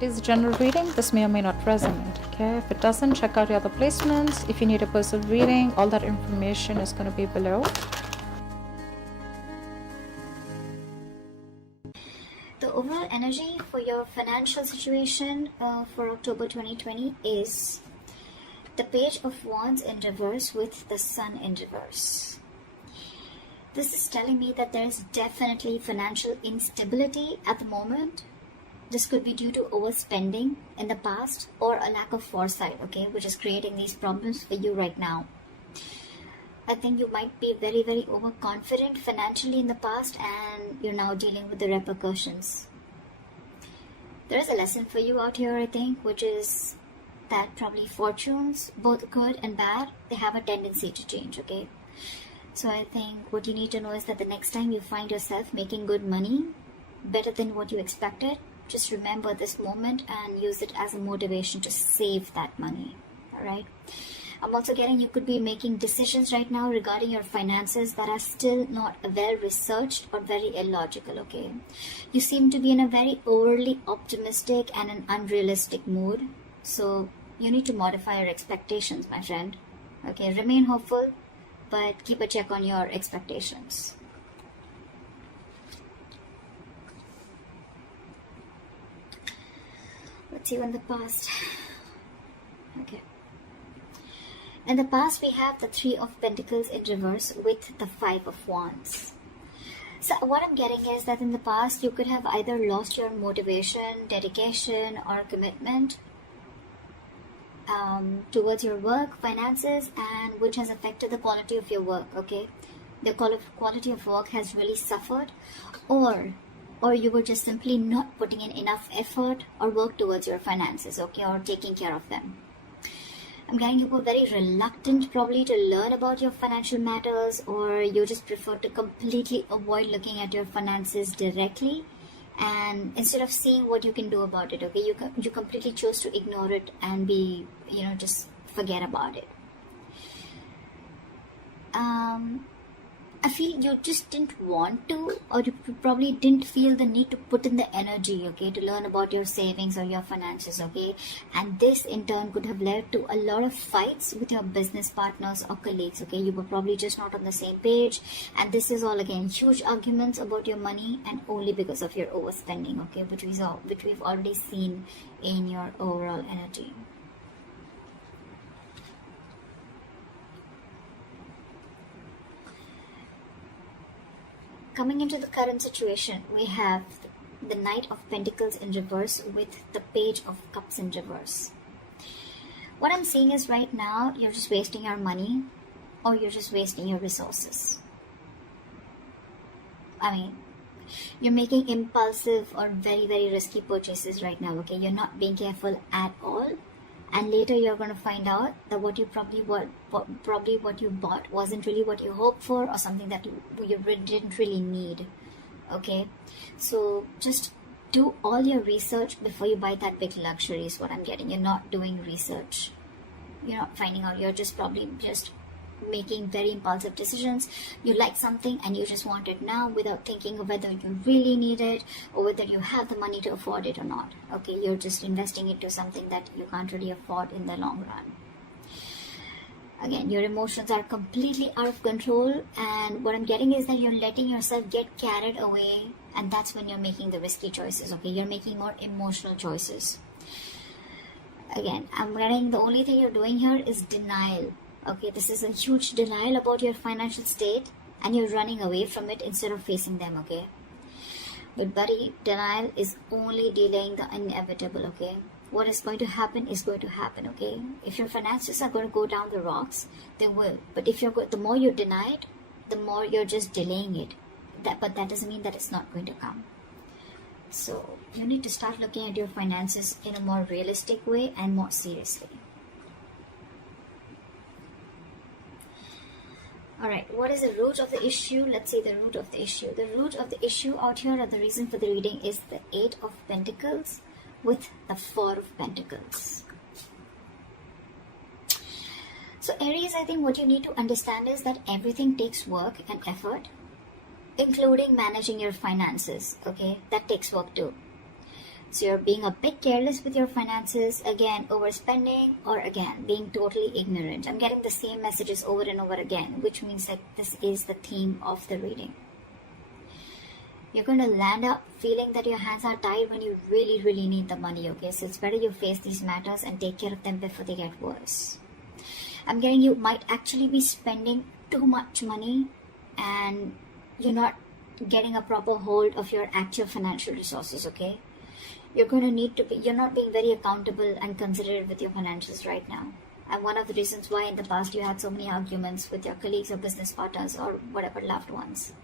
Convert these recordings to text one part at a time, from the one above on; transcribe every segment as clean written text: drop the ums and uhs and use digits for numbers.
It is a general reading. This may or may not resonate. Okay, if it doesn't, check out your other placements. If you need a personal reading, all that information is going to be below. The overall energy for your financial situation for October 2020 is the Page of Wands in reverse with the Sun in reverse. This is telling me that there is definitely financial instability at the moment. This could be due to overspending in the past or a lack of foresight, okay, which is creating these problems for you right now. I think you might be very, very overconfident financially in the past and you're now dealing with the repercussions. There is a lesson for you out here, I think, which is that probably fortunes, both good and bad, they have a tendency to change, okay? So I think what you need to know is that the next time you find yourself making good money, better than what you expected, just remember this moment and use it as a motivation to save that money, all right? I'm also getting you could be making decisions right now regarding your finances that are still not well researched or very illogical, okay? You seem to be in a very overly optimistic and an unrealistic mood. So you need to modify your expectations, my friend. Okay, remain hopeful, but keep a check on your expectations. Let's see in the past. Okay. In the past, we have the Three of Pentacles in reverse with the Five of Wands. So what I'm getting is that in the past, you could have either lost your motivation, dedication, or commitment towards your work, finances, and which has affected the quality of your work, okay? The quality of work has really suffered, or you were just simply not putting in enough effort or work towards your finances, okay, or taking care of them. I'm getting you were very reluctant probably to learn about your financial matters, or you just prefer to completely avoid looking at your finances directly, and instead of seeing what you can do about it, okay, you completely chose to ignore it and be, just forget about it. I feel you just didn't want to, or you probably didn't feel the need to put in the energy, okay, to learn about your savings or your finances, okay? And this in turn could have led to a lot of fights with your business partners or colleagues, okay? You were probably just not on the same page, and this is all again huge arguments about your money, and only because of your overspending, okay, which we've already seen in your overall energy. Coming into the current situation, we have the Knight of Pentacles in reverse with the Page of Cups in reverse. What I'm seeing is right now, you're just wasting your money or you're just wasting your resources. I mean, you're making impulsive or very, very risky purchases right now, okay? You're not being careful at all. And later you're going to find out that what you bought wasn't really what you hoped for, or something that you didn't really need. Okay, so just do all your research before you buy that big luxury is what I'm getting. You're not doing research. You're not finding out. You're just probably just making very impulsive decisions. You like something and you just want it now without thinking of whether you really need it or whether you have the money to afford it or not. Okay, you're just investing into something that you can't really afford in the long run. Again, your emotions are completely out of control, and what I'm getting is that you're letting yourself get carried away, and that's when you're making the risky choices. Okay, you're making more emotional choices. Again, I'm getting the only thing you're doing here is denial. Okay, this is a huge denial about your financial state, and you're running away from it instead of facing them, okay? But buddy, denial is only delaying the inevitable, okay? What is going to happen is going to happen, okay? If your finances are going to go down the rocks, they will. But if the more you deny it, the more you're just delaying it. But that doesn't mean that it's not going to come. So you need to start looking at your finances in a more realistic way and more seriously. Alright, what is the root of the issue? Let's see the root of the issue. The root of the issue out here, or the reason for the reading, is the Eight of Pentacles with the Four of Pentacles. So Aries, I think what you need to understand is that everything takes work and effort, including managing your finances, okay? That takes work too. So you're being a bit careless with your finances, again overspending, or again being totally ignorant. I'm getting the same messages over and over again, which means that this is the theme of the reading. You're going to land up feeling that your hands are tied when you really, really need the money, okay? So it's better you face these matters and take care of them before they get worse. I'm getting you might actually be spending too much money and you're not getting a proper hold of your actual financial resources, okay? You're going to need to be, you're not being very accountable and considerate with your financials right now. And one of the reasons why in the past you had so many arguments with your colleagues or business partners or whatever loved ones.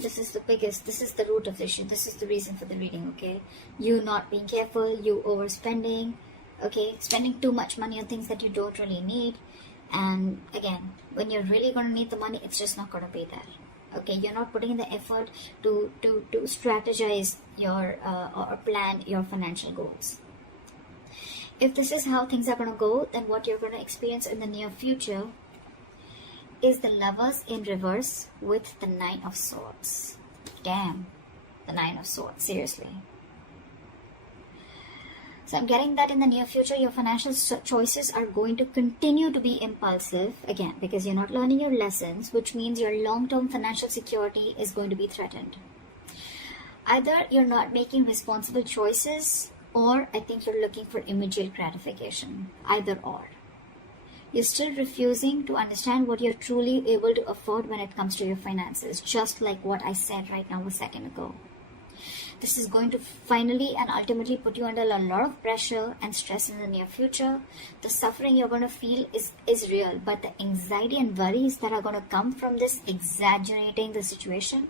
This is the root of the issue. This is the reason for the reading, okay? You not being careful, you overspending, okay? Spending too much money on things that you don't really need. And again, when you're really going to need the money, it's just not going to be there. Okay, you're not putting in the effort to strategize your or plan your financial goals. If this is how things are going to go, then what you're going to experience in the near future is the Lovers in reverse with the Nine of Swords. Damn, the Nine of Swords, seriously. So I'm getting that in the near future, your financial choices are going to continue to be impulsive, again, because you're not learning your lessons, which means your long-term financial security is going to be threatened. Either you're not making responsible choices, or I think you're looking for immediate gratification. Either or. You're still refusing to understand what you're truly able to afford when it comes to your finances, just like what I said right now a second ago. This is going to finally and ultimately put you under a lot of pressure and stress in the near future. The suffering you're going to feel is real, but the anxiety and worries that are going to come from this exaggerating the situation,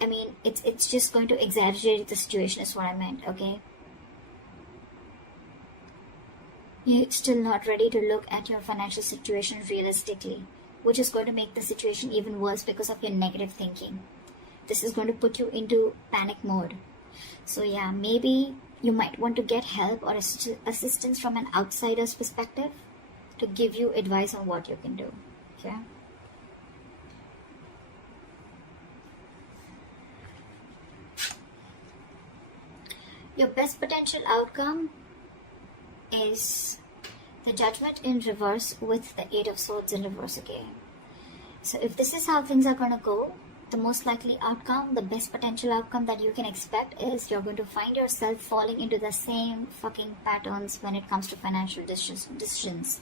I mean, it's just going to exaggerate the situation is what I meant, okay? You're still not ready to look at your financial situation realistically, which is going to make the situation even worse because of your negative thinking. This is going to put you into panic mode. So yeah, maybe you might want to get help or assistance from an outsider's perspective to give you advice on what you can do. Okay? Your best potential outcome is the Judgment in reverse with the Eight of Swords in reverse again. So if this is how things are going to go, the most likely outcome, the best potential outcome that you can expect is you're going to find yourself falling into the same fucking patterns when it comes to financial decisions.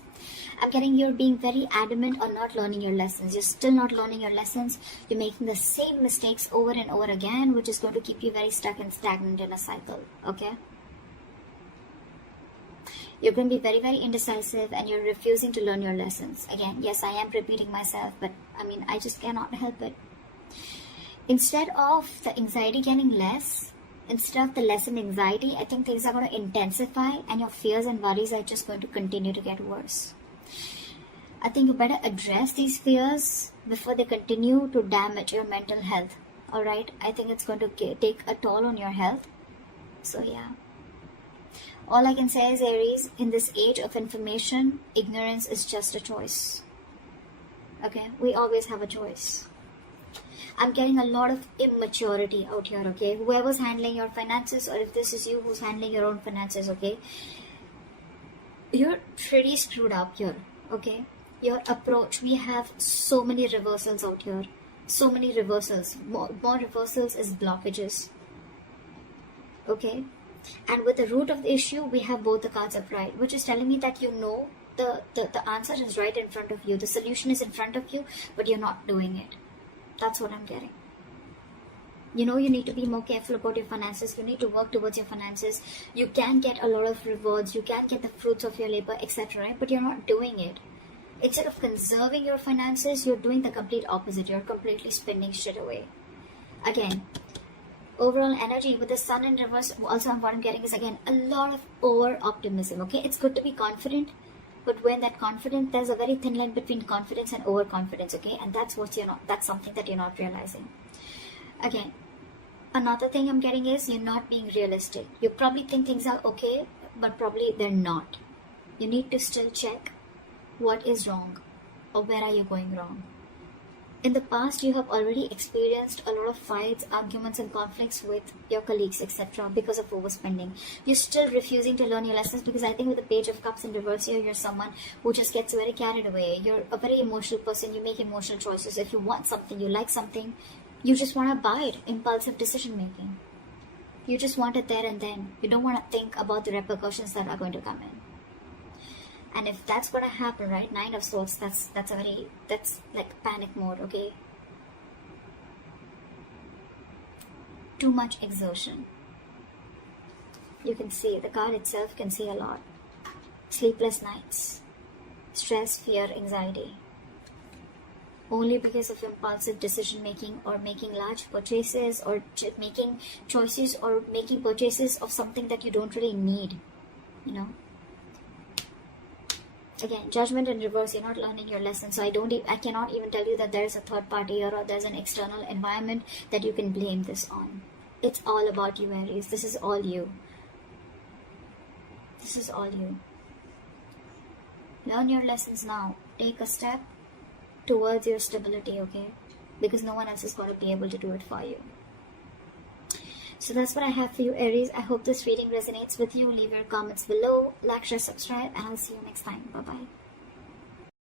I'm getting you're being very adamant on not learning your lessons. You're still not learning your lessons. You're making the same mistakes over and over again, which is going to keep you very stuck and stagnant in a cycle. Okay? You're going to be very, very indecisive and you're refusing to learn your lessons. Again, yes, I am repeating myself, but I mean, I just cannot help it. Instead of the anxiety getting less, instead of the lessened anxiety, I think things are going to intensify and your fears and worries are just going to continue to get worse. I think you better address these fears before they continue to damage your mental health. Alright? I think it's going to take a toll on your health. So yeah. All I can say is, Aries, in this age of information, ignorance is just a choice. Okay? We always have a choice. I'm getting a lot of immaturity out here, okay? Whoever's handling your finances, or if this is you who's handling your own finances, okay? You're pretty screwed up here, okay? Your approach, we have so many reversals out here. So many reversals. More reversals is blockages. Okay? And with the root of the issue, we have both the cards upright, which is telling me that you know the answer is right in front of you. The solution is in front of you, but you're not doing it. That's what I'm getting. You know you need to be more careful about your finances. You need to work towards your finances. You can get a lot of rewards. You can get the fruits of your labor, etc. Right? But you're not doing it. Instead of conserving your finances, you're doing the complete opposite. You're completely spending shit away. Again, overall energy with the Sun in reverse, also what I'm getting is, again, a lot of over-optimism. Okay, it's good to be confident. But when that confidence, there's a very thin line between confidence and overconfidence, okay? And that's that's something that you're not realizing. Again, another thing I'm getting is you're not being realistic. You probably think things are okay, but probably they're not. You need to still check what is wrong or where are you going wrong. In the past, you have already experienced a lot of fights, arguments, and conflicts with your colleagues, etc., because of overspending. You're still refusing to learn your lessons because I think with the Page of Cups in reverse here, you're someone who just gets very carried away. You're a very emotional person. You make emotional choices. If you want something, you like something, you just want to buy it. Impulsive decision making. You just want it there and then. You don't want to think about the repercussions that are going to come in. And if that's going to happen, right, Nine of Swords, that's like panic mode, okay? Too much exertion. You can see, the card itself can see a lot. Sleepless nights. Stress, fear, anxiety. Only because of impulsive decision making or making large purchases or making choices or making purchases of something that you don't really need, you know? Again, Judgment in reverse, you're not learning your lesson. So I cannot even tell you that there's a third party here or there's an external environment that you can blame this on. It's all about you, Aries. This is all you. This is all you. Learn your lessons now. Take a step towards your stability, okay? Because no one else is going to be able to do it for you. So that's what I have for you, Aries. I hope this reading resonates with you. Leave your comments below, like, share, subscribe, and I'll see you next time. Bye-bye.